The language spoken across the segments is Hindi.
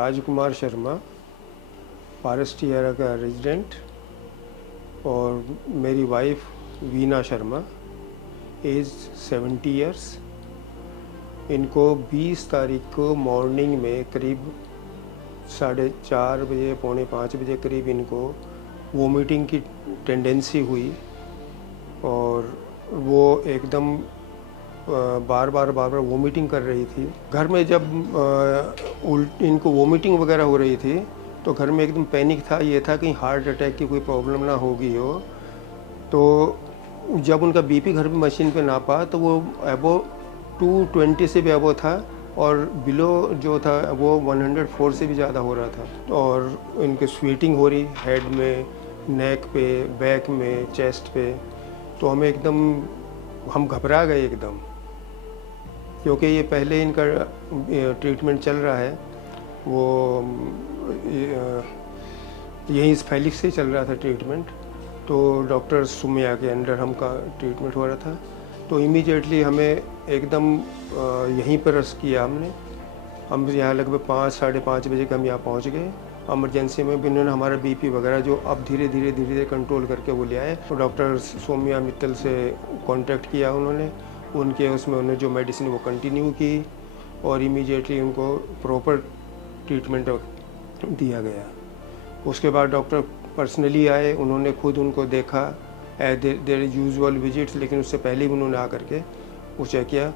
राजकुमार शर्मा, पारस टियारा का रेजिडेंट, और मेरी wife Veena Sharma, age 70 years. इनको 20 तारीख को मॉर्निंग में करीब 4:30 बजे, पौने 5 बजे करीब इनको वोमिटिंग की टेंडेंसी हुई और वो एकदम बार बार वोमिटिंग कर रही थी। घर में जब इनको वोमिटिंग वगैरह हो रही थी तो घर में एकदम पैनिक था, ये था कि हार्ट अटैक की कोई प्रॉब्लम ना होगी हो। तो जब उनका बीपी घर में मशीन पे नापा तो वो अबो 220 से भी अबो था और बिलो जो था वो 104 से भी ज़्यादा हो रहा था। और इनके स्वेटिंग हो रही हेड में, नेक पे, बैक में, चेस्ट पे। तो हम घबरा गए एकदम, क्योंकि ये पहले इनका ट्रीटमेंट चल रहा है, वो यहीं फेलिक्स से चल रहा था ट्रीटमेंट। तो डॉक्टर सुमिया के अंडर हमका ट्रीटमेंट हो रहा था। तो इमीडिएटली हमें एकदम यहीं पर रस किया हम यहाँ लगभग 5, साढ़े 5 बजे के हम यहाँ पहुँच गए। इमरजेंसी में भी इन्होंने हमारा बीपी वगैरह जो अब धीरे धीरे कंट्रोल करके वो ले आए। तो डॉक्टर सोमिया मित्तल से कांटेक्ट किया उन्होंने, उनके उसमें उन्होंने जो मेडिसिन वो कंटिन्यू की और इमीडिएटली उनको प्रॉपर ट्रीटमेंट दिया गया। उसके बाद डॉक्टर पर्सनली आए, उन्होंने खुद उनको देखा देयर यूजुअल विजिट्स, लेकिन उससे पहले भी उन्होंने आकर के वो चेक किया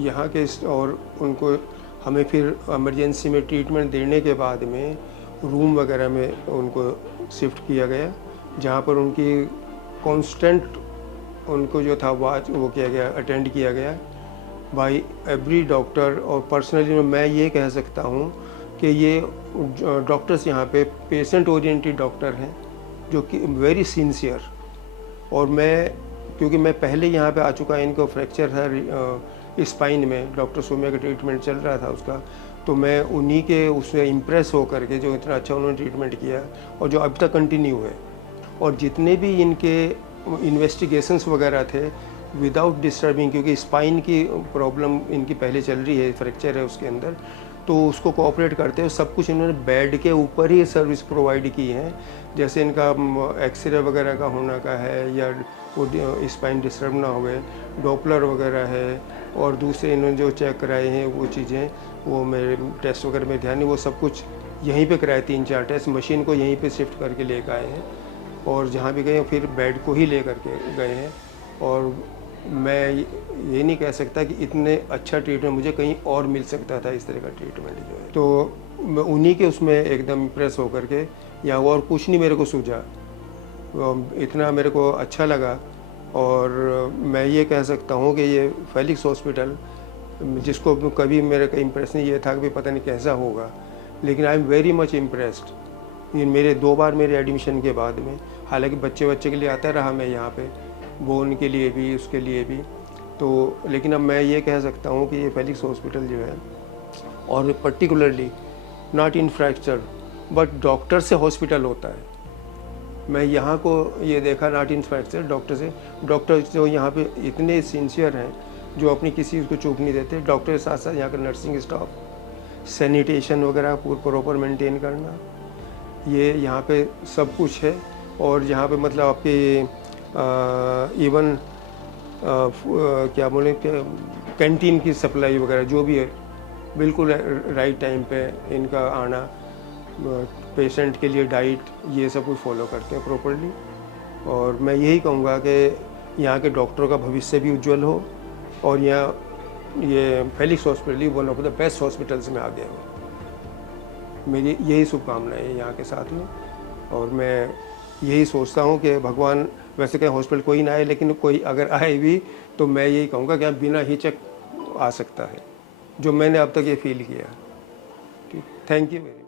यहाँ के। और उनको हमें फिर इमरजेंसी में ट्रीटमेंट देने के बाद में रूम वगैरह में उनको शिफ्ट किया गया, जहाँ पर उनकी कांस्टेंट उनको जो था वो किया गया, अटेंड किया गया बाय एवरी डॉक्टर। और पर्सनली मैं ये कह सकता हूँ कि ये डॉक्टर्स यहाँ पे पेशेंट ओरिएंटेड डॉक्टर हैं, जो कि वेरी सिंसियर। और क्योंकि मैं पहले यहाँ पे आ चुका, इनको फ्रैक्चर था स्पाइन में, डॉक्टर सोमिया का ट्रीटमेंट चल रहा था उसका, तो मैं उन्हीं के उससे इम्प्रेस होकर के जो इतना अच्छा उन्होंने ट्रीटमेंट किया और जो अब तक कंटिन्यू है। और जितने भी इनके इन्वेस्टिगेशंस वगैरह थे विदाउट डिस्टर्बिंग, क्योंकि स्पाइन की प्रॉब्लम इनकी पहले चल रही है, फ्रैक्चर है उसके अंदर, तो उसको कोऑपरेट करते हुए सब कुछ इन्होंने बेड के ऊपर ही सर्विस प्रोवाइड की है। जैसे इनका एक्सरे वगैरह का होना का है या वो स्पाइन डिस्टर्ब ना हुए, डॉपलर वगैरह है, और दूसरे इन्होंने जो चेक कराए हैं वो चीज़ें, वो मेरे टेस्ट वगैरह में ध्यान नहीं, वो सब कुछ यहीं पे कराए। 3-4 टेस्ट मशीन को यहीं पे शिफ्ट करके लेकर आए हैं और जहाँ भी गए फिर बेड को ही ले करके गए हैं। और मैं ये नहीं कह सकता कि इतने अच्छा ट्रीटमेंट मुझे कहीं और मिल सकता था, इस तरह का ट्रीटमेंट जो है। तो मैं उन्हीं के उसमें एकदम इम्प्रेस होकर के, या और कुछ नहीं मेरे को सूझा, इतना मेरे को अच्छा लगा। और मैं ये कह सकता हूँ कि ये फेलिक्स हॉस्पिटल, जिसको कभी मेरे का इम्प्रेशन ये था कि पता नहीं कैसा होगा, लेकिन I am very much impressed. ये मेरे 2 बार मेरे एडमिशन के बाद में, हालांकि बच्चे के लिए आता रहा मैं यहाँ पे, वो उनके लिए भी उसके लिए भी, तो लेकिन अब मैं ये कह सकता हूँ कि ये फेलिक्स हॉस्पिटल जो है, और particularly not in fracture but doctor से हॉस्पिटल होता है। मैं यहाँ को ये देखा, नॉट इन फ्रैक्चर डॉक्टर जो यहाँ पे इतने सिंसियर हैं, जो अपनी किसी को चूक नहीं देते। डॉक्टर के साथ साथ यहाँ का नर्सिंग स्टाफ, सैनिटेशन वगैरह प्रॉपर मेंटेन करना, ये यहाँ पे सब कुछ है। और यहाँ पे मतलब आपके इवन क्या बोले कि कैंटीन की सप्लाई वगैरह जो भी है, बिल्कुल राइट टाइम पे इनका आना, पेशेंट के लिए डाइट, ये सब कुछ फॉलो करते हैं प्रॉपरली। और मैं यही कहूँगा कि यहाँ के डॉक्टरों का भविष्य भी उज्जवल हो और यहाँ ये Felix hospital one of the best hospitals में आगे हो। मेरी यही शुभकामनाएं है यहाँ के साथ में। और मैं यही सोचता हूँ कि भगवान, वैसे कहीं हॉस्पिटल कोई ना आए, लेकिन कोई अगर आए भी तो मैं यही कहूँगा कि आप बिना हिचक आ सकता है, जो मैंने अब तक ये फील किया। ठीक, थैंक यू वेरी मच।